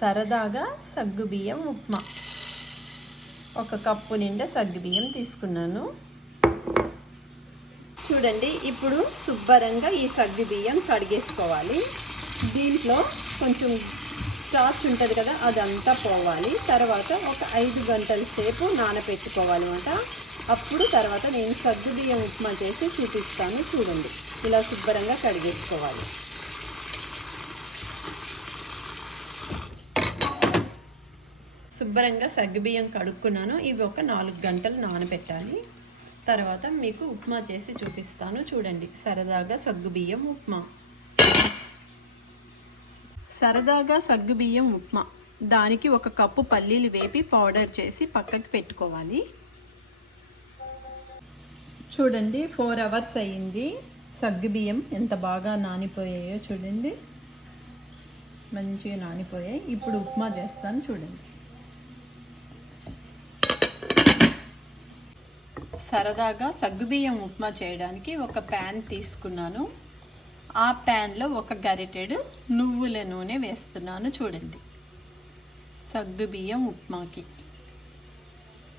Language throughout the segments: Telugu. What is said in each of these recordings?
సరదాగా సగ్గుబియ్యం ఉప్మా. 1 కప్పు నిండా సగ్గుబియ్యం తీసుకున్నాను. చూడండి, ఇప్పుడు శుభ్రంగా ఈ సగ్గుబియ్యం కడిగేసుకోవాలి. దీంట్లో కొంచెం స్టార్చ్ ఉంటుంది కదా, అదంతా పోవాలి. తర్వాత ఒక 5 గంటల సేపు నానబెట్టుకోవాలి అన్నమాట. అప్పుడు తర్వాత నేను సగ్గుబియ్యం ఉప్మా చేసి చూపిస్తాను. చూడండి, ఇలా శుభ్రంగా కడిగేసుకోవాలి. శుభ్రంగా సగ్గుబియ్యం కడుక్కున్నాను. ఇవి ఒక 4 గంటలు నానబెట్టాలి. తర్వాత మీకు ఉప్మా చేసి చూపిస్తాను. చూడండి, సరదాగా సగ్గుబియ్యం ఉప్మా. సరదాగా సగ్గుబియ్యం ఉప్మా. దానికి 1 కప్పు పల్లీలు వేపి పౌడర్ చేసి పక్కకి పెట్టుకోవాలి. చూడండి, 4 అవర్స్ అయ్యింది. సగ్గుబియ్యం ఎంత బాగా నానిపోయాయో చూడండి, మంచిగా నానిపోయాయి. ఇప్పుడు ఉప్మా చేస్తాను. చూడండి, సరదాగా సగ్గుబియ్యం ఉప్మా చేయడానికి ఒక ప్యాన్ తీసుకున్నాను. ఆ ప్యాన్లో 1 గరిటెడు నువ్వుల నూనె వేస్తున్నాను. చూడండి, సగ్గుబియ్యం ఉప్మాకి.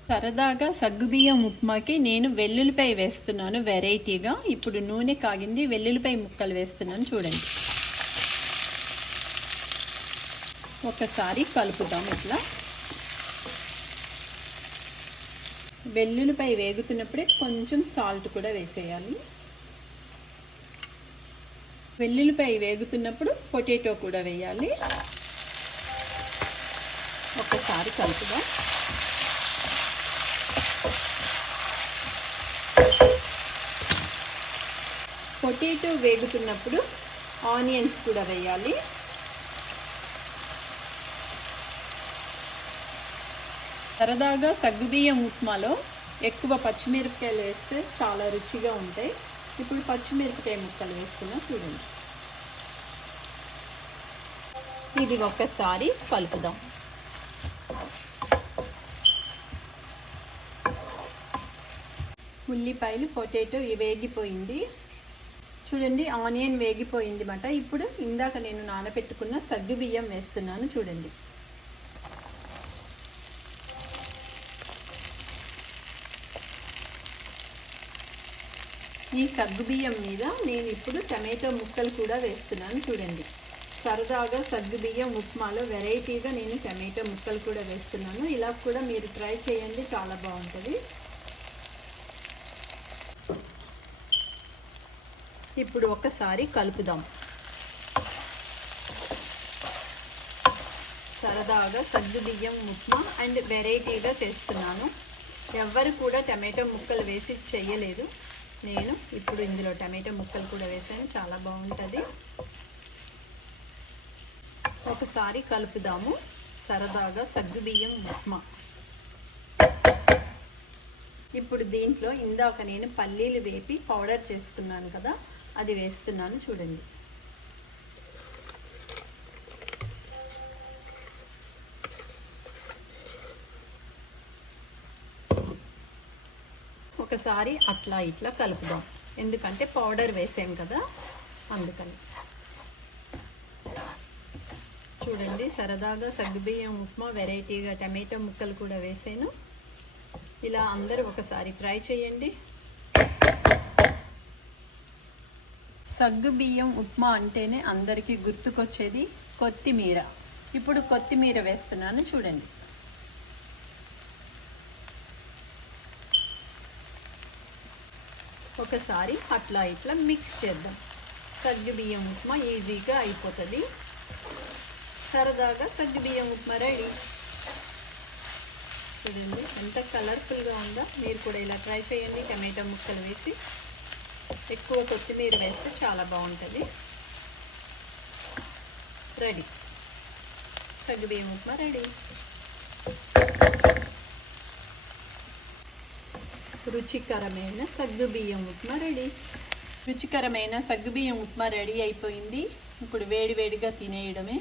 సరదాగా సగ్గుబియ్యం ఉప్మాకి నేను వెల్లుల్లిపాయ వేస్తున్నాను వెరైటీగా. ఇప్పుడు నూనె కాగింది, వెల్లుల్లిపాయ ముక్కలు వేస్తున్నాను. చూడండి, ఒకసారి కలుపుదాం. ఇట్లా వెల్లుల్లిపాయ వేగుతున్నప్పుడే కొంచెం సాల్ట్ కూడా వేసేయాలి. వెల్లుల్లిపాయ వేగుతున్నప్పుడు పొటాటో కూడా వేయాలి. ఒకసారి కలుపుదాం. పొటాటో వేగుతున్నప్పుడు ఆనియన్స్ కూడా వేయాలి. సరదాగా సగ్గుబియ్యం ఉప్మాలో ఎక్కువ పచ్చిమిరపకాయలు వేస్తే చాలా రుచిగా ఉంటాయి. ఇప్పుడు పచ్చిమిరపకాయ ముక్కలు వేసుకున్నా. చూడండి, ఇది ఒకసారి కలుపుదాం. ఉల్లిపాయలు, పొటాటో వేగిపోయింది. చూడండి, ఆనియన్ వేగిపోయింది అన్నమాట. ఇప్పుడు ఇందాక నేను నానబెట్టుకున్న సగ్గుబియ్యం వేస్తున్నాను. చూడండి, ఈ సగ్గుబియ్యం మీద నేను ఇప్పుడు టమాటో ముక్కలు కూడా వేస్తున్నాను. చూడండి, సరదాగా సగ్గుబియ్యం ఉప్మాలో వెరైటీగా నేను టమాటో ముక్కలు కూడా వేస్తున్నాను. ఇలా కూడా మీరు ట్రై చేయండి, చాలా బాగుంటుంది. ఇప్పుడు ఒకసారి కలుపుదాం. సరదాగా సగ్గుబియ్యం ఉప్మా అండ్ వెరైటీగా చేస్తున్నాను. ఎవ్వరు కూడా టమాటో ముక్కలు వేసి చేయలేదు. నేను ఇప్పుడు ఇందులో టమాటో ముక్కలు కూడా వేసాను, చాలా బాగుంటుంది. ఒకసారి కలుపుదాము. సరదాగా సగ్గుబియ్యం ఉప్మా. ఇప్పుడు దీంట్లో ఇందాక నేను పల్లీలు వేపి పౌడర్ చేసుకున్నాను కదా, అది వేస్తున్నాను. చూడండి, ఒకసారి అట్లా ఇట్లా కలుపుదాం. ఎందుకంటే పౌడర్ వేసాం కదా, అందుకని. చూడండి, సరదాగా సగ్గుబియ్యం ఉప్మా వెరైటీగా టమాటో ముక్కలు కూడా వేసాను. ఇలా అందరూ ఒకసారి ట్రై చేయండి. సగ్గుబియ్యం ఉప్మా అంటేనే అందరికీ గుర్తుకొచ్చేది కొత్తిమీర. ఇప్పుడు కొత్తిమీర వేస్తున్నాను. చూడండి, ఒకసారి అట్లా ఇట్లా మిక్స్ చేద్దాం. సగ్గుబియ్యం ఉప్మా ఈజీగా అయిపోతుంది. సరదాగా సగ్గుబియ్యం ఉప్మా రెడీ. చూడండి, ఎంత కలర్ఫుల్గా ఉందో. మీరు కూడా ఇలా ట్రై చేయండి. టమాటో ముక్కలు వేసి ఎక్కువ కొత్తిమీర వేస్తే చాలా బాగుంటుంది. రెడీ, సగ్గుబియ్యం ఉప్మా రెడీ. రుచికరమైన సగ్గుబియ్యం ఉప్మా రెడీ. రుచికరమైన సగ్గుబియ్యం ఉప్మా రెడీ అయిపోయింది. ఇప్పుడు వేడివేడిగా తినేయడమే.